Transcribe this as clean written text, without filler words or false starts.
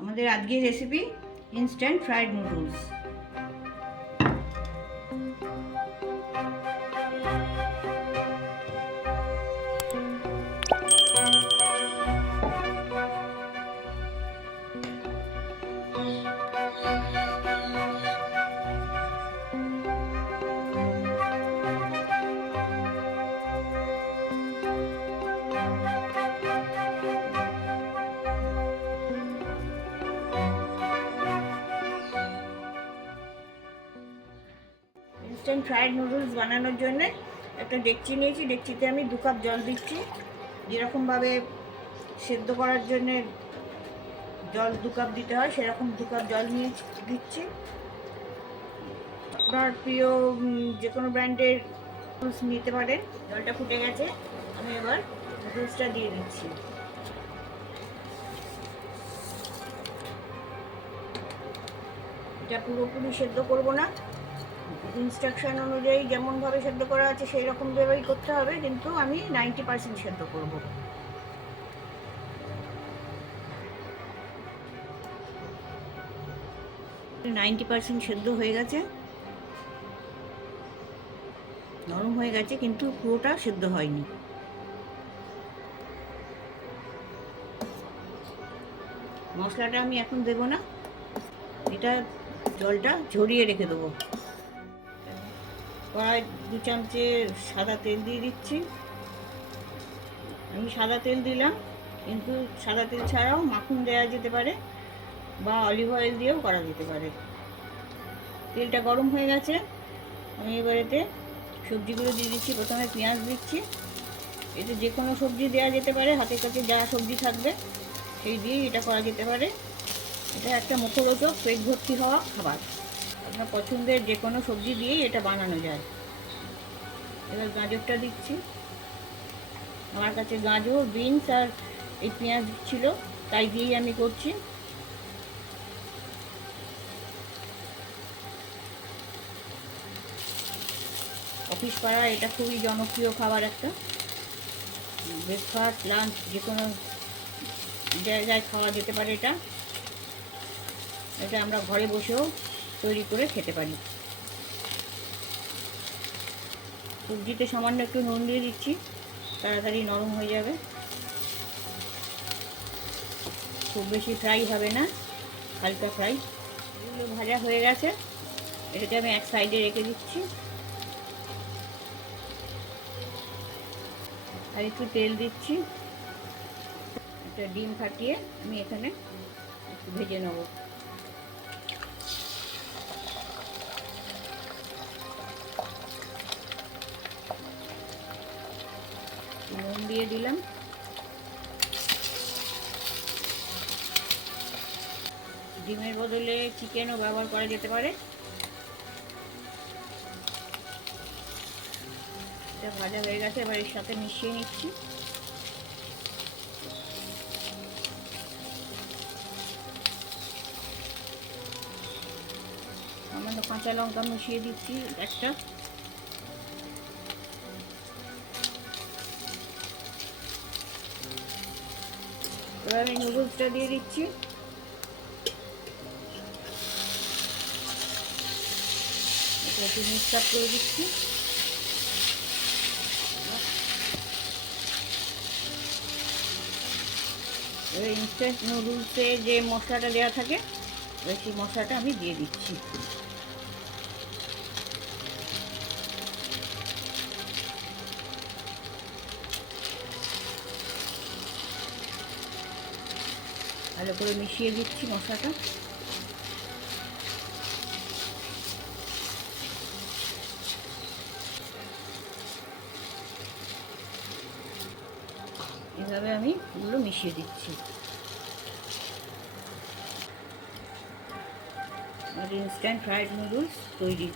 আমাদের আজকের recipe instant fried noodles. Instant fried noodles বানানোর জন্য একটা ডেকচি নিয়েছি। ডেকচিতে আমি 2 কাপ জল দিচ্ছি। যেরকমভাবে সেদ্ধ করার জন্যে জল 2 কাপ দিতে হয়, সেরকম 2 কাপ জল নিয়ে দিচ্ছি। আপনার প্রিয় যে কোনো ব্র্যান্ডের নুডলস নিতে পারেন। জলটা ফুটে গেছে, আমি এবার নুডলসটা দিয়ে দিচ্ছি। এটা পুরোপুরি সেদ্ধ করব না, ইনস্ট্রাকশন অনুযায়ী যেমনভাবে সেদ্ধ করা আছে সেই রকমভাবেই করতে হবে, কিন্তু আমি 90% সেদ্ধ করব। নাইনটি পার্সেন্ট সেদ্ধ হয়ে গেছে, নরম হয়ে গেছে, কিন্তু পুরোটা সেদ্ধ হয়নি। মশলাটা আমি এখন দেব না, এটা জলটা ঝরিয়ে রেখে দেবো। কড়াই 2 চামচে সাদা তেল দিয়ে দিচ্ছি। আমি সাদা তেল দিলাম, কিন্তু সাদা তেল ছাড়াও মাখন দেওয়া যেতে পারে বা অলিভ অয়েল দিয়েও করা যেতে পারে। তেলটা গরম হয়ে গেছে, আমি এবার এতে সবজিগুলো দিয়ে দিচ্ছি। প্রথমে পেঁয়াজ দিচ্ছি। এতে যে কোনো সবজি দেওয়া যেতে পারে, হাতের কাছে যা সবজি থাকবে সেই দিয়েই এটা করা যেতে পারে। এটা একটা মুখরোচক, পেট ভর্তি হওয়া খাবার। আপনার পছন্দের যে কোনো সবজি দিয়েই এটা বানানো যায়। এবার গাজরটা দিচ্ছি। আমার কাছে গাজর, বিনস আর এই পেঁয়াজ ছিল, তাই দিয়েই আমি করছি। অফিস পাড়া এটা খুবই জনপ্রিয় খাবার একটা। ব্রেকফাস্ট, লাঞ্চ যে কোনো জায়গায় খাওয়া যেতে পারে। এটা আমরা ঘরে বসেও তৈরি করে খেতে পারি। সবজিতে সামান্য একটু নুন দিয়ে দিচ্ছি, তাড়াতাড়ি নরম হয়ে যাবে। খুব বেশি ফ্রাই হবে না, হালকা ফ্রাই। এগুলো ভাজা হয়ে গেছে, এটাকে আমি এক সাইডে রেখে দিচ্ছি। আর একটু তেল দিচ্ছি। একটা ডিম ফাটিয়ে আমি এখানে একটু ভেজে নেব। নুন দিয়ে দিলাম। ডিমের বদলে চিকেনও ব্যবহার করা যেতে পারে। এটা ভাজা হয়ে গেছে, এবার এর সাথে মিশিয়ে নিচ্ছি। সামান্য কাঁচা লঙ্কা মিশিয়ে দিচ্ছি একটা। এবার আমি নুডলসটা দিয়ে দিচ্ছি। একটু মিক্স আপ করে দিচ্ছি। এবার ইনস্ট্যান্ট নুডলসে যে মশলাটা দেওয়া থাকে, সেই মশলাটা আমি দিয়ে দিচ্ছি। ভালো করে মিশিয়ে দিচ্ছি মশলাটা। এভাবে আমি এগুলো মিশিয়ে দিচ্ছি। আর ইনস্ট্যান্ট ফ্রাইড নুডলস তৈরি।